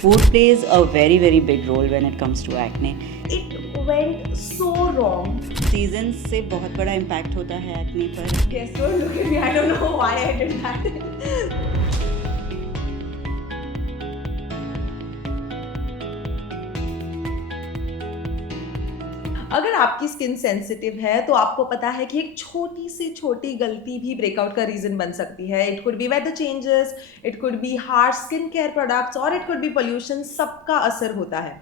Food plays a very, very big role when it comes to acne. It went so wrong. Seasons से बहुत बड़ा impact होता है acne पर. Guess what? Look at me. I don't know why I did that. अगर आपकी skin sensitive है तो आपको पता है कि एक छोटी से छोटी गलती भी ब्रेकआउट का रीजन बन सकती है. It could be weather changes, it could be harsh skin care products और इट कुड बी पोल्यूशन. सबका असर होता है.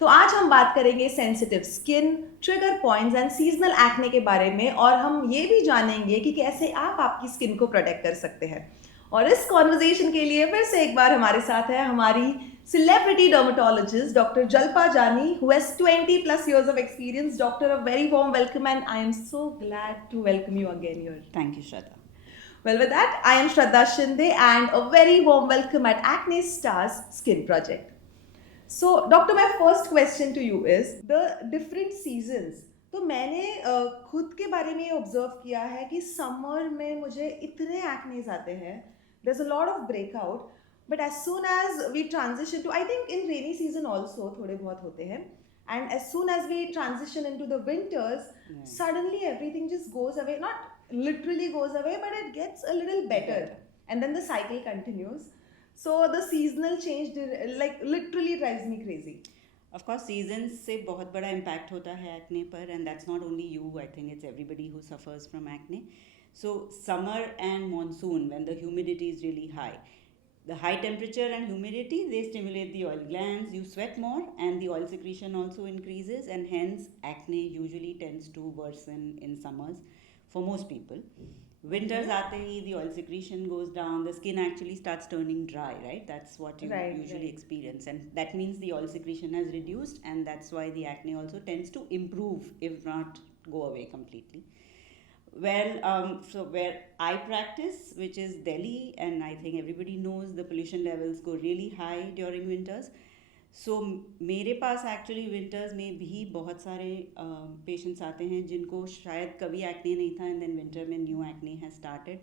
तो आज हम बात करेंगे sensitive skin, trigger points and seasonal acne के बारे में, और हम ये भी जानेंगे कि कैसे आप आपकी स्किन को प्रोटेक्ट कर सकते हैं. और इस कॉन्वर्जेशन के लिए फिर से एक बार हमारे साथ है हमारी celebrity dermatologist Dr. Jalpa Jani, who has 20 plus years of experience. Doctor, a very warm welcome, and I am so glad to welcome you again here. Thank you, Shraddha. Well, with that, I am Shraddha Shinde, and a very warm welcome at Acne Stars Skin Project. So, Doctor, my first question to you is the different seasons. तो मैंने खुद के बारे में observe किया है कि summer में मुझे इतने एक्नेस आते हैं. There's a lot of breakout. But as soon as we transition to, I think in rainy season also थोड़े बहुत होते हैं, and as soon as we transition into the winters, suddenly everything just goes away. Not literally goes away, but it gets a little better, and then the cycle continues. So the seasonal change like literally drives me crazy. Of course, seasons से बहुत बड़ा impact होता है acne पर, and that's not only you. I think it's everybody who suffers from acne. So summer and monsoon, when the humidity is really high. The high temperature and humidity, they stimulate the oil glands, you sweat more, and the oil secretion also increases, and hence acne usually tends to worsen in summers for most people. Winters aate hi, the oil secretion goes down, the skin actually starts turning dry, right? That's what you usually experience, and that means the oil secretion has reduced, and that's why the acne also tends to improve, if not go away completely. Well, so where I practice, which is Delhi, and I think everybody knows the pollution levels go really high during winters. So मेरे पास actually winters में भी बहुत सारे patients आते हैं जिनको शायद कभी एक्ने नहीं था, एंड देन विंटर में new acne has started.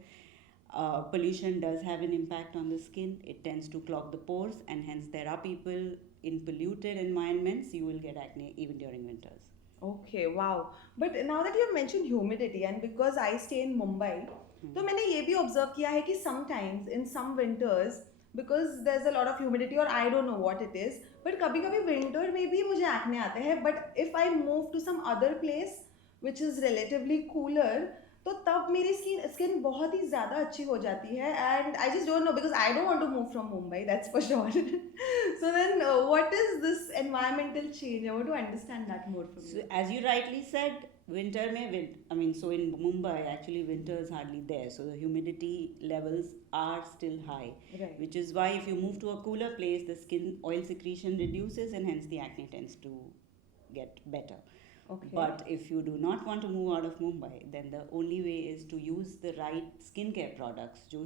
Pollution does have an impact on the skin. It tends to clog the pores, and hence there are people in polluted environments, you will get acne even during winters. Okay, wow. But now that you have mentioned humidity, and because I stay in Mumbai, तो मैंने ये भी observe किया है कि sometimes in some winters, because there's a lot of humidity, or I don't know what it is, but कभी कभी winter में भी मुझे acne आते हैं. But if I move to some other place which is relatively cooler, तो तब मेरी स्किन बहुत ही ज़्यादा अच्छी हो जाती है. And I just don't know, because I don't want to move from Mumbai, that's for sure. So then what is this environmental change? I want to understand that more from So as you rightly said, winter mein, I mean, so in Mumbai actually winter is hardly there, so the humidity levels are still high, Right. which is why if you move to a cooler place, the skin oil secretion reduces, and hence the acne tends to get better. Okay. But if you do not want to move out of Mumbai, then the only way is to use the right skincare products जो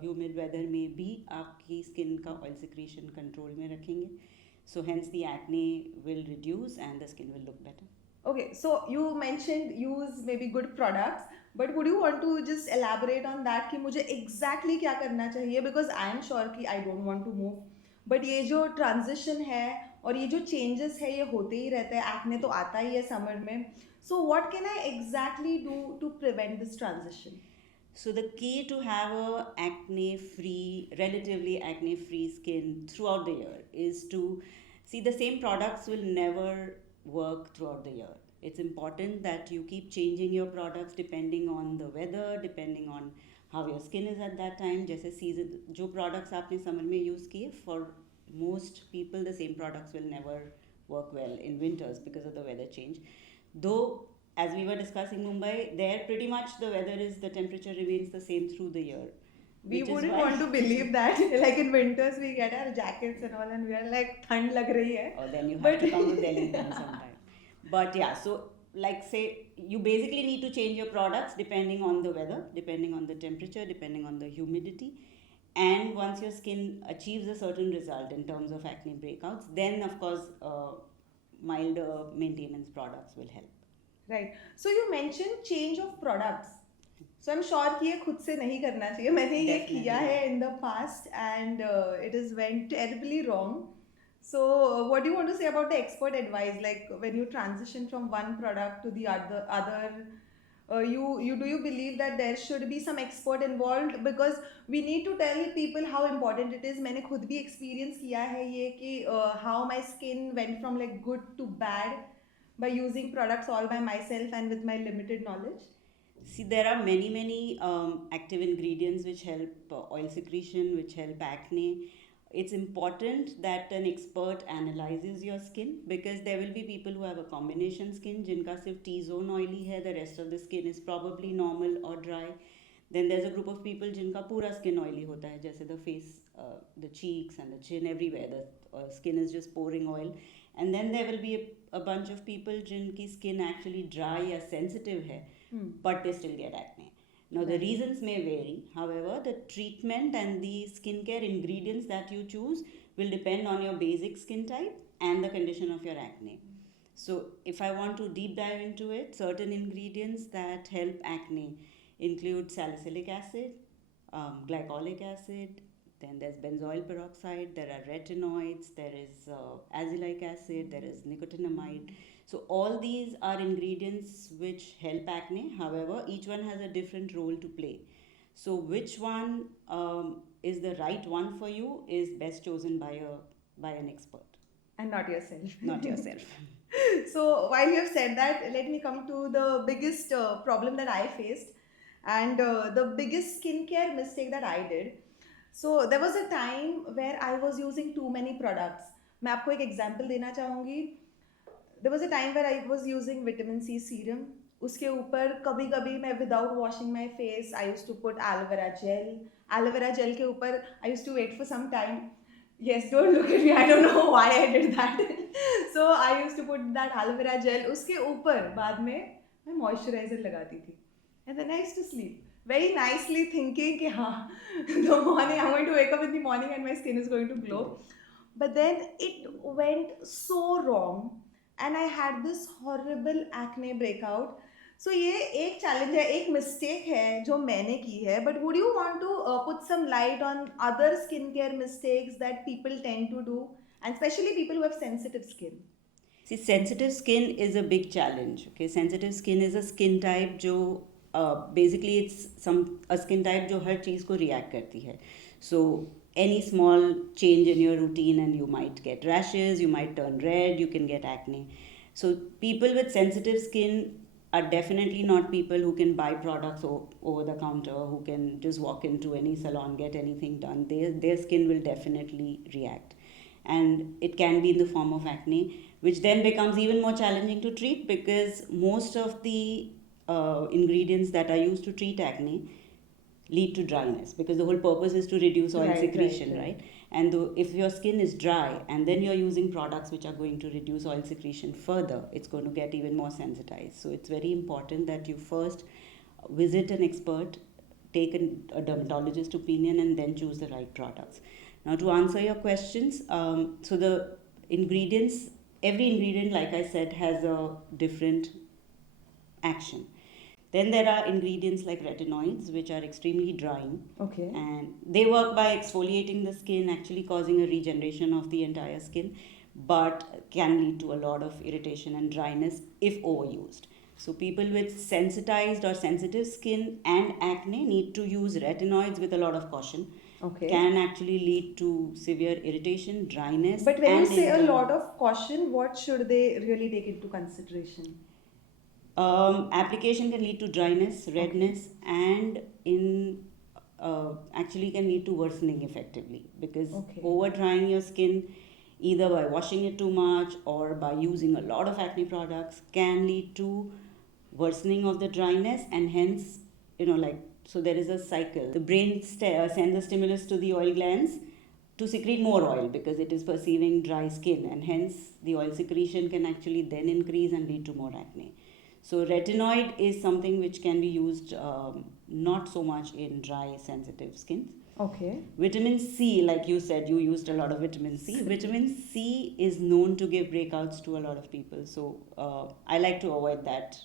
humid weather में भी आपकी skin का oil secretion control में रखेंगे. So hence the acne will reduce and the skin will look better. Okay, so you mentioned use maybe good products, but would you want to just elaborate on that कि मुझे exactly क्या करना चाहिए? Because I am sure कि I don't want to move, but ये जो transition है और ये जो changes है ये होते ही रहते हैं. acne तो आता ही है summer में. So what can I exactly do to prevent this transition? So the key to have a relatively acne-free skin throughout the year is to see the same products will never work throughout the year. It's important that you keep changing your products depending on the weather, depending on how your skin is at that time. जैसे season जो products आपने summer में use किए, for most people the same products will never work well in winters because of the weather change. Though as we were discussing Mumbai, there pretty much the weather is, the temperature remains the same through the year. We wouldn't want to believe that. Like in winters we get our jackets and all, and we are like ठंड लग रही है. Or then you have to come to Delhi then sometime. But yeah, so like say you basically need to change your products depending on the weather, depending on the temperature, depending on the humidity. And once your skin achieves a certain result in terms of acne breakouts, then of course milder maintenance products will help. Right. So you mentioned change of products. So I am sure कि ये खुद से नहीं करना चाहिए. मैंने ये Definitely किया है not. In the past and it is went terribly wrong. So, what do you want to say about the expert advice? Like when you transition from one product to the other, you do you believe that there should be some expert involved because we need to tell people how important it is. मैंने खुद भी experience किया है ये कि how my skin went from like good to bad by using products all by myself and with my limited knowledge. See, there are many active ingredients which help oil secretion, which help acne. It's important that an expert analyzes your skin because there will be people who have a combination skin, जिनका सिर्फ T-zone oily है, the rest of the skin is probably normal or dry. Then there's a group of people जिनका पूरा skin oily होता है, जैसे the face, the cheeks and the chin, everywhere the skin is just pouring oil. And then there will be a bunch of people जिनकी skin actually dry या sensitive है, but they still get acne. Now, the reasons may vary. However, the treatment and the skincare ingredients that you choose will depend on your basic skin type and the condition of your acne. So, if I want to deep dive into it, certain ingredients that help acne include salicylic acid, glycolic acid, then there's benzoyl peroxide, there are retinoids, there is azelaic acid, there is nicotinamide. So all these are ingredients which help acne. However, each one has a different role to play. So which one is the right one for you is best chosen by an expert. And not yourself. Not yourself. So while you have said that, let me come to the biggest problem that I faced and the biggest skincare mistake that I did. So there was a time where I was using too many products. मैं आपको एक example देना चाहूँगी. There was a time where I was using vitamin C serum. उसके ऊपर कभी कभी मैं without washing my face I used to put aloe vera gel. Aloe vera gel के ऊपर I used to wait for some time. Yes, don't look at me. I don't know why I did that. So I used to put that aloe vera gel. उसके ऊपर बाद में मैं moisturizer लगाती थी. And then I used to sleep very nicely thinking कि हाँ the morning I'm going to wake up in the morning and my skin is going to glow. But then it went so wrong. And I had this horrible acne breakout. So ये एक challenge है, एक mistake है जो मैंने की है. But would you want to put some light on other skincare mistakes that people tend to do, and especially people who have sensitive skin? See, sensitive skin is a big challenge. Okay, sensitive skin is a skin type जो basically it's a skin type जो हर चीज़ को react करती है. So any small change in your routine and you might get rashes, you might turn red, you can get acne. So people with sensitive skin are definitely not people who can buy products over the counter, who can just walk into any salon, get anything done. Their skin will definitely react. And it can be in the form of acne, which then becomes even more challenging to treat because most of the ingredients that are used to treat acne lead to dryness because the whole purpose is to reduce oil secretion, right? And if your skin is dry and then you're using products which are going to reduce oil secretion further, it's going to get even more sensitized. So it's very important that you first visit an expert, take a dermatologist opinion, and then choose the right products. Now, to answer your questions, so the ingredients, every ingredient, like I said, has a different action. Then there are ingredients like retinoids, which are extremely drying. Okay. And they work by exfoliating the skin, actually causing a regeneration of the entire skin, but can lead to a lot of irritation and dryness if overused. So people with sensitized or sensitive skin and acne need to use retinoids with a lot of caution. Okay. Can actually lead to severe irritation, dryness. But when you say a lot of caution, what should they really take into consideration? Application can lead to dryness, redness, and actually can lead to worsening effectively because over drying your skin either by washing it too much or by using a lot of acne products can lead to worsening of the dryness, and hence so there is a cycle. The brain sends a stimulus to the oil glands to secrete more oil because it is perceiving dry skin, and hence the oil secretion can actually then increase and lead to more acne. So retinoid is something which can be used not so much in dry, sensitive skins. Okay. Vitamin C, like you said, you used a lot of vitamin C. Vitamin C is known to give breakouts to a lot of people. So I like to avoid that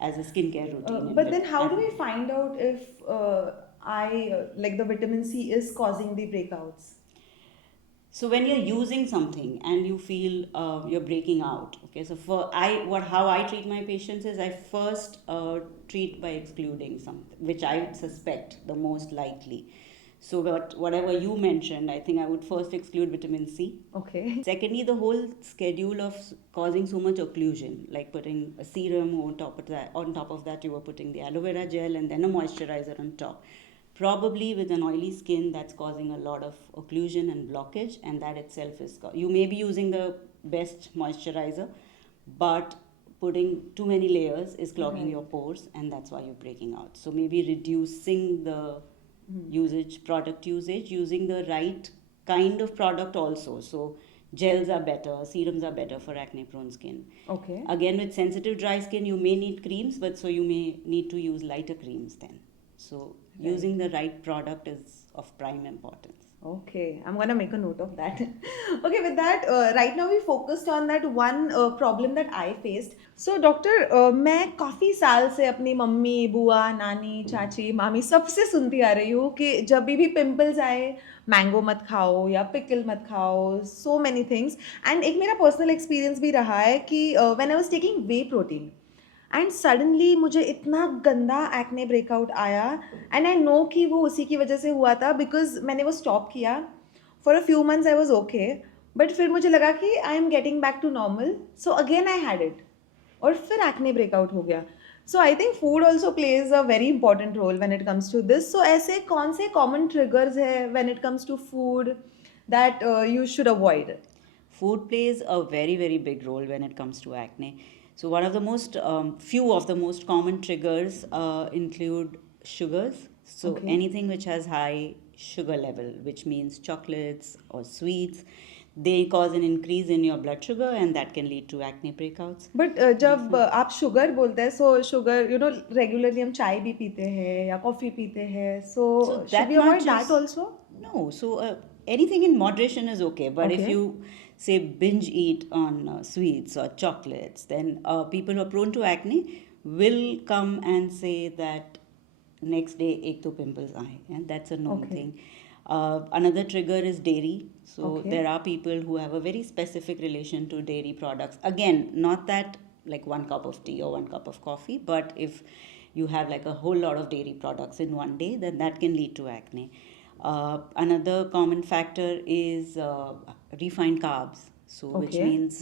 as a skincare routine. But then how do we find out if like the vitamin C is causing the breakouts? So when you're using something and you feel you're breaking out, okay. So how I treat my patients is I first treat by excluding something which I suspect the most likely. So whatever you mentioned, I think I would first exclude vitamin C. Okay. Secondly, the whole schedule of causing so much occlusion, like putting a serum on top of that you were putting the aloe vera gel and then a moisturizer on top. Probably with an oily skin, that's causing a lot of occlusion and blockage, and that itself is you may be using the best moisturizer, but putting too many layers is clogging your pores, and that's why you're breaking out. So maybe reducing the product usage, using the right kind of product also. So gels are better, serums are better for acne prone skin. Okay. Again, with sensitive dry skin, you may need creams, but so you may need to use lighter creams then. So using the right product is of prime importance. Okay, I'm gonna make a note of that. Okay, with that, right now we focused on that one problem that I faced. So, doctor, मैं काफ़ी साल से अपनी mummy, बुआ, नानी, चाची, मामी सबसे सुनती आ रही हूँ कि जब भी पिंपल्स आए, मैंगो मत खाओ या पिकल मत खाओ, so many things. And एक मेरा पर्सनल एक्सपीरियंस भी रहा है कि when I was taking whey protein, and suddenly मुझे इतना गंदा एक्ने ब्रेकआउट आया एंड आई नो कि वो उसी की वजह से हुआ था बिकॉज मैंने वो स्टॉप किया for a few months I was okay but फिर मुझे लगा कि I am getting back to normal so again I had it और फिर एक्ने ब्रेकआउट हो गया so I think food also plays a very important role when it comes to this so ऐसे कौन से कॉमन ट्रिगर्स है when it comes to food that you should avoid Food plays a very, very big role when it comes to acne. So one of the few of the most common triggers include sugars. So anything which has high sugar level, which means chocolates or sweets, they cause an increase in your blood sugar and that can lead to acne breakouts. But जब आप sugar बोलते हैं सो sugar regularly हम चाय भी पीते हैं या कॉफी पीते हैं so should we avoid that also No, so anything in moderation is okay. But if you say binge eat on sweets or chocolates, then people who are prone to acne will come and say that next day ek to pimples aaye, and that's a known thing. Another trigger is dairy. So there are people who have a very specific relation to dairy products. Again, not that like 1 cup of tea or 1 cup of coffee, but if you have like a whole lot of dairy products in one day, then that can lead to acne. Another common factor is refined carbs, so which means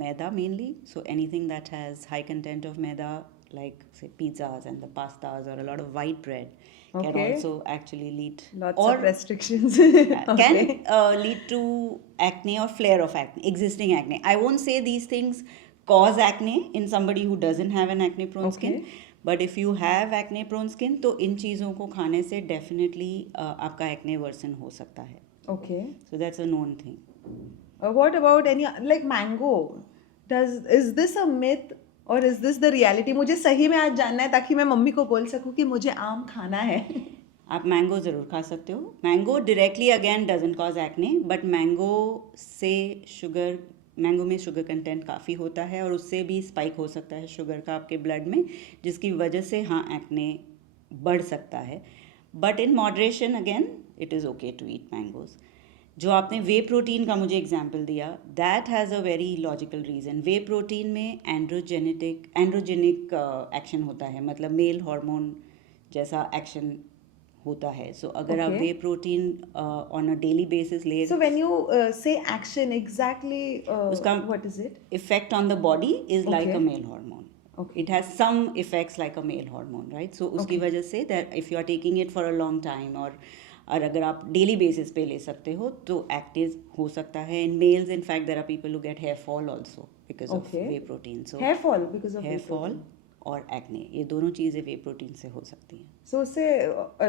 maida mainly. So anything that has high content of maida, like say pizzas and the pastas or a lot of white bread, can also actually lead lots of restrictions can lead to acne or flare of acne, existing acne. I won't say these things cause acne in somebody who doesn't have an acne prone skin. But if you have acne prone skin तो इन चीज़ों को खाने से definitely आपका acne version हो सकता है. Okay so that's a known thing. What about any like mango is this a myth और इज दिस द रियलिटी? मुझे सही में आज जानना है ताकि मैं मम्मी को बोल सकूं कि मुझे आम खाना है. आप मैंगो ज़रूर खा सकते हो. Mango directly again doesn't cause acne, but mango में शुगर कंटेंट काफ़ी होता है और उससे भी स्पाइक हो सकता है शुगर का आपके ब्लड में, जिसकी वजह से हाँ एक्ने बढ़ सकता है. But in moderation again it is okay to eat mangoes. जो आपने वे प्रोटीन का मुझे एग्जांपल दिया, that has a very logical reason. Whey protein में एंड्रोजेनिक एक्शन होता है, मतलब मेल हार्मोन जैसा एक्शन होता है. सो अगर आप whey protein on a daily basis ले, so when you say action exactly उसका what is it? Effect on the body is like a male hormone. It has some effects like a male hormone, right? So उसकी वजह से that if you are taking it for a long time और अगर आप daily basis पे ले सकते हो तो एक्टिव हो सकता है. In males in fact there are people who get hair fall also because of whey protein. So hair fall because of hair fall और एक्ने, ये दोनों चीज़ें वे प्रोटीन से हो सकती हैं. सो उससे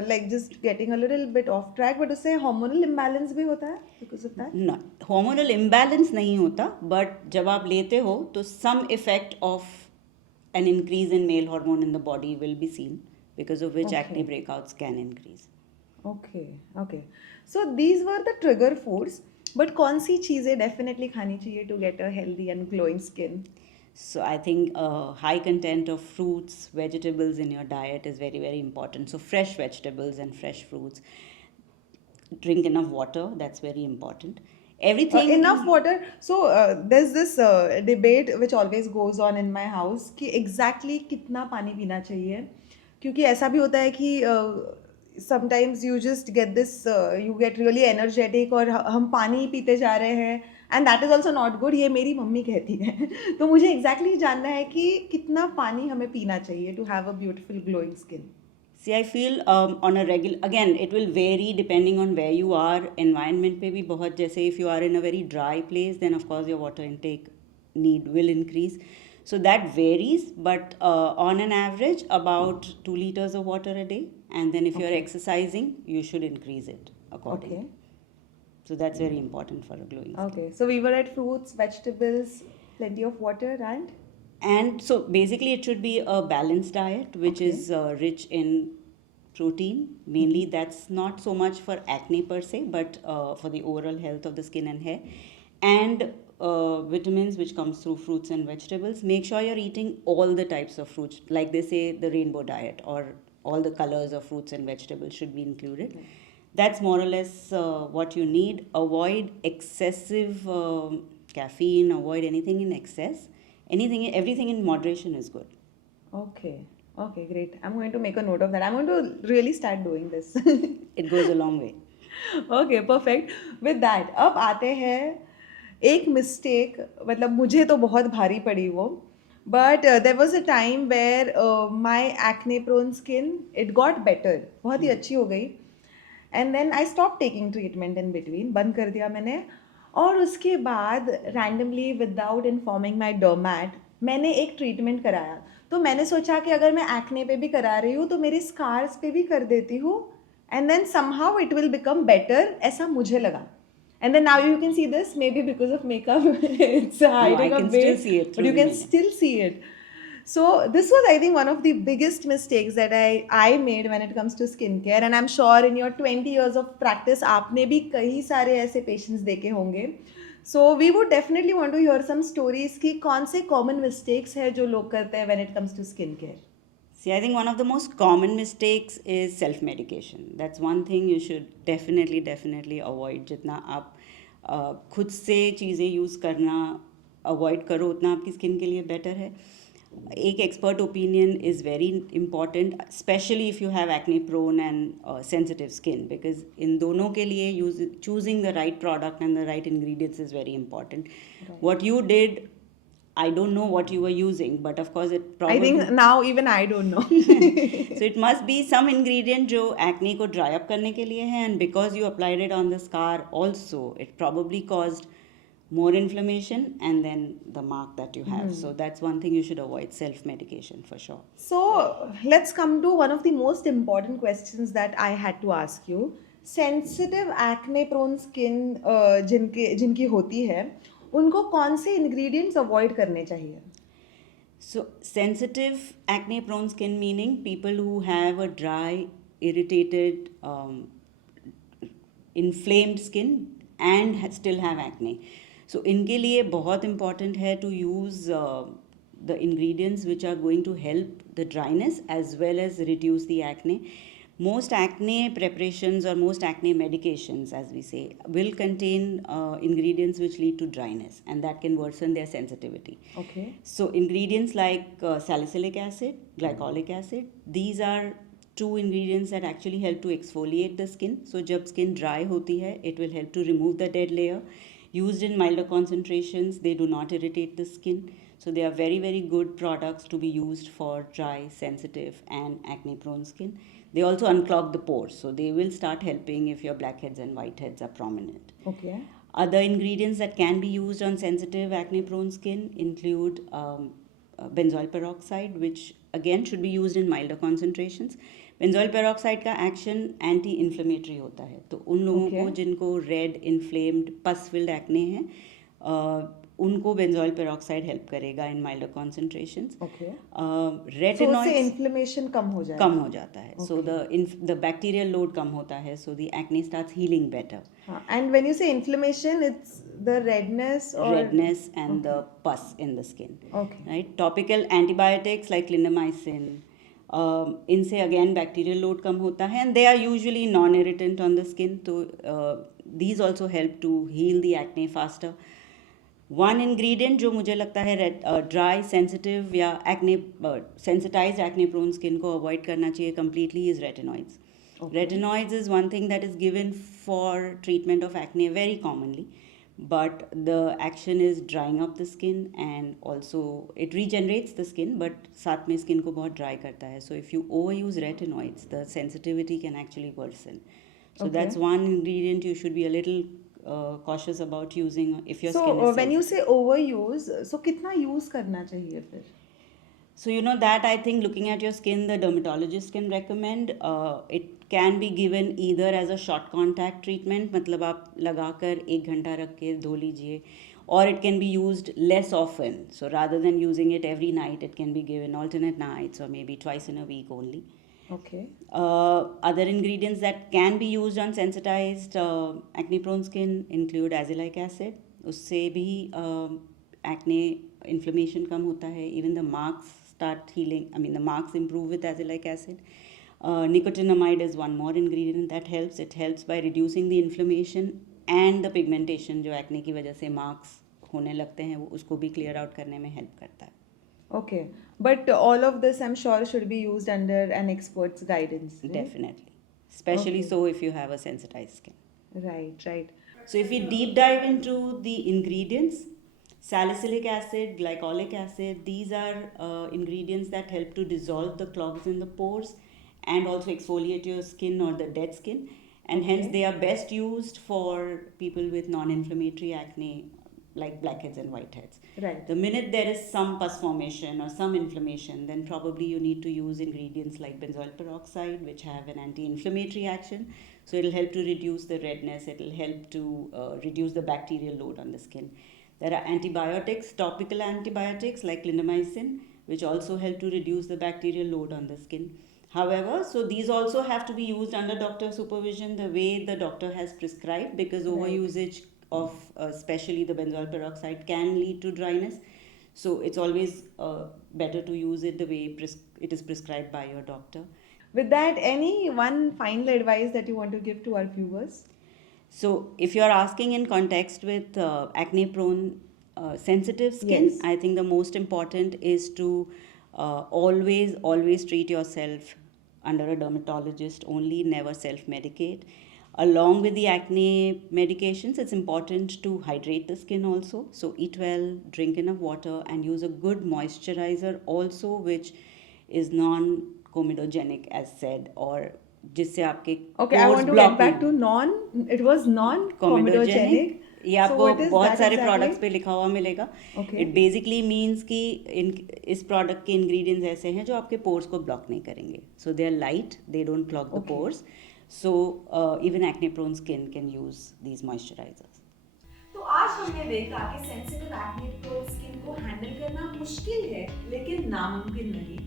like just getting a little bit off track, but उससे हार्मोनल इम्बैलेंस भी होता है बिकॉज ऑफ दैट? ना, हार्मोनल इम्बैलेंस नहीं होता, बट जब आप लेते हो तो some effect of an increase in male hormone in the body will be seen, because of which acne breakouts can increase. Okay so these were the trigger foods, but कौन सी चीज़ें डेफिनेटली खानी चाहिए to get a healthy and glowing skin? So I think high content of fruits, vegetables in your diet is very, very important. So fresh vegetables and fresh fruits. Drink enough water, that's very important. Everything Enough water. So there's this debate which always goes on in my house कि exactly कितना पानी पीना चाहिए, क्योंकि ऐसा भी होता है कि sometimes you just get this you get really energetic और हम पानी पीते जा रहे हैं and that is also not good. ये मेरी मम्मी कहती है तो मुझे exactly जानना है कि कितना पानी हमें पीना चाहिए to have a beautiful glowing skin. See, I feel on a regular, again, it will vary depending on where you are. Environment पे भी बहुत, जैसे if you are in a very dry place, then of course your water intake need will increase. So that varies, but on an average, about 2 liters of water a day. And then if you're exercising, you should increase it accordingly. Okay. So that's very important for a glowing skin. Okay. So we were at fruits, vegetables, plenty of water, And so basically, it should be a balanced diet, which Okay. is rich in protein. Mainly, that's not so much for acne per se, but for the overall health of the skin and hair. And vitamins, which comes through fruits and vegetables. Make sure you're eating all the types of fruits. Like they say, the rainbow diet, or all the colors of fruits and vegetables should be included. That's more or less what you need. Avoid excessive caffeine, avoid anything in excess. Everything in moderation is good. Okay. Okay, great. I'm going to make a note of that. I'm going to really start doing this. It goes a long way. Okay, perfect. With that, अब आते हैं एक mistake, मतलब मुझे तो बहुत भारी पड़ी वो, but there was a time where my acne prone skin, it got better, बहुत ही अच्छी हो गई, and then I stopped taking treatment in between, बंद कर दिया मैंने, और उसके बाद randomly without informing my dermat मैंने एक ट्रीटमेंट कराया. तो मैंने सोचा कि अगर मैं एक्ने पे भी करा रही हूँ तो मेरे स्कार्स पे भी कर देती हूँ, and then somehow it will become better, ऐसा मुझे लगा. And then now you can see this, maybe because of makeup it's hiding I a can bit, still see it but through you the can makeup. still see it. So this was, I think, one of the biggest mistakes that I made when it comes to skincare, and I'm sure in your 20 years of practice आपने भी कई सारे ऐसे patients देखे होंगे. So we would definitely want to hear some stories कि कौन से common mistakes है जो लोग करते हैं when it comes to skincare. See, I think one of the most common mistakes is self-medication. That's one thing you should definitely avoid. जितना आप खुद से चीज़ें यूज़ करना avoid करो, उतना आपकी स्किन के लिए better है. एक expert opinion is very important, especially if you have acne prone and sensitive skin, because in दोनों के लिए choosing the right product and the right ingredients is very important. Right. What you did, I don't know what you were using, but of course it probably... I think now even I don't know. So it must be some ingredient जो acne को dry up करने के लिए है, and because you applied it on the scar also, it probably caused more inflammation and then the mark that you have. So that's one thing you should avoid, self-medication for sure. So let's come to one of the most important questions that I had to ask you. Sensitive acne prone skin जिनकी होती है, उनको कौन से ingredients avoid करने चाहिए? So sensitive acne prone skin meaning people who have a dry, irritated, inflamed skin and still have acne. So इनके लिए बहुत important है to use the ingredients which are going to help the dryness as well as reduce the acne. Most acne preparations or most acne medications, as we say, will contain ingredients which lead to dryness, and that can worsen their sensitivity. Okay. So ingredients like salicylic acid, glycolic acid, these are two ingredients that actually help to exfoliate the skin. So जब skin dry होती है, it will help to remove the dead layer. Used in milder concentrations, they do not irritate the skin. So they are very good products to be used for dry, sensitive and acne prone skin. They also unclog the pores, so they will start helping if your blackheads and whiteheads are prominent. Okay. Other ingredients that can be used on sensitive acne prone skin include benzoyl peroxide, which again should be used in milder concentrations. Benzoyl peroxide का action anti inflammatory होता है, तो उन लोगों को जिनको red inflamed pus filled acne है उनको बेंजोल पेरोक्साइड हेल्प करेगा इन माइल्डर कॉन्सेंट्रेशंस. रेटिनॉइड्स से इन्फ्लेमेशन कम हो जाता है, सो द बैक्टीरियल लोड कम होता है, so the acne starts healing better. And when you say inflammation, it's the redness or redness and the pus in the skin. Okay. Right? Topical antibiotics like clindamycin, इनसे again bacterial load कम होता है and they are usually non-irritant on the skin. So these also help to heal the acne faster. One ingredient जो मुझे लगता है dry sensitive या acne sensitised acne prone skin को avoid करना चाहिए completely is retinoids. Retinoids is one thing that is given for treatment of acne very commonly, but the action is drying up the skin and also it regenerates the skin, but साथ में skin को बहुत dry करता है. So if you overuse retinoids, the sensitivity can actually worsen. So Okay. that's one ingredient you should be a little cautious about using if your so skin is when you sensitive. say overuse, so कितना use करना चाहिए फिर? So you know that I think looking at your skin, the dermatologist can recommend. It can be given either as a short contact treatment, मतलब आप लगाकर 1 घंटा रख के धो लीजिए, or it can be used less often. So rather than using it every night, it can be given alternate nights or maybe twice in a week only. Okay. Other ingredients that can be used on sensitized acne prone skin include azelaic acid. उससे भी acne inflammation कम होता है. Even the marks start healing. I mean the marks improve with azelaic acid. Nicotinamide is one more ingredient that helps. It helps by reducing the inflammation and the pigmentation जो acne की वजह से marks होने लगते हैं, वो उसको भी clear out करने में help करता है. Okay. But all of this, I'm sure, should be used under an expert's guidance. Right? Definitely. Especially Okay. so if you have a sensitized skin. Right, right. So if we deep dive into the ingredients, salicylic acid, glycolic acid, these are ingredients that help to dissolve the clogs in the pores and also exfoliate your skin or the dead skin. And hence Okay. they are best used for people with non-inflammatory acne like blackheads and whiteheads. Right. The minute there is some pus formation or some inflammation, then probably you need to use ingredients like benzoyl peroxide, which have an anti-inflammatory action. So it'll help to reduce the redness, it'll help to reduce the bacterial load on the skin. There are antibiotics, topical antibiotics like clindamycin, which also help to reduce the bacterial load on the skin. However, so these also have to be used under doctor supervision the way the doctor has prescribed, because Right. overusage of especially the benzoyl peroxide can lead to dryness. So it's always better to use it the way it is prescribed by your doctor. With that, any one final advice that you want to give to our viewers? So if you're asking in context with acne prone sensitive skin, Yes. I think the most important is to always treat yourself under a dermatologist only, never self medicate. Along with the acne medications, it's important to hydrate the skin also. So eat well, drink enough water, and use a good moisturizer also, which is non-comedogenic as said, or जिससे आपके Okay, I pores want to block get back नहीं to हों. it was non-comedogenic. ये So आपको what is बहुत that सारे exactly? Products पे लिखा हुआ मिलेगा. Okay. इट बेसिकली मीन्स कि इस प्रोडक्ट के इंग्रेडिएंट्स ऐसे हैं जो आपके पोर्स को ब्लॉक नहीं करेंगे. So they are light, they don't clog the Okay. Pores. So even acne prone skin can use these moisturisers. तो आज हमने देखा कि सेंसिटिव एक्ने प्रोन स्किन को हैंडल करना मुश्किल है लेकिन नामुमकिन नहीं.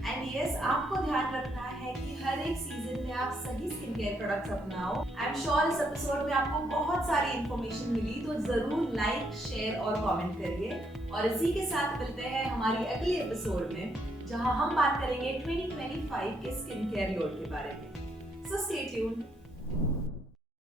एंड यस, आपको ध्यान रखना है कि हर एक सीजन में आप सही स्किन केयर प्रोडक्ट्स अपनाओ. आई एम श्योर इस एपिसोड में आपको बहुत सारी इंफॉर्मेशन मिली, तो जरूर लाइक, शेयर और कमेंट करिए. और इसी के साथ मिलते हैं हमारी अगली एपिसोड में, जहां हम बात करेंगे 2025 के स्किन केयर लोड के बारे में. So stay tuned.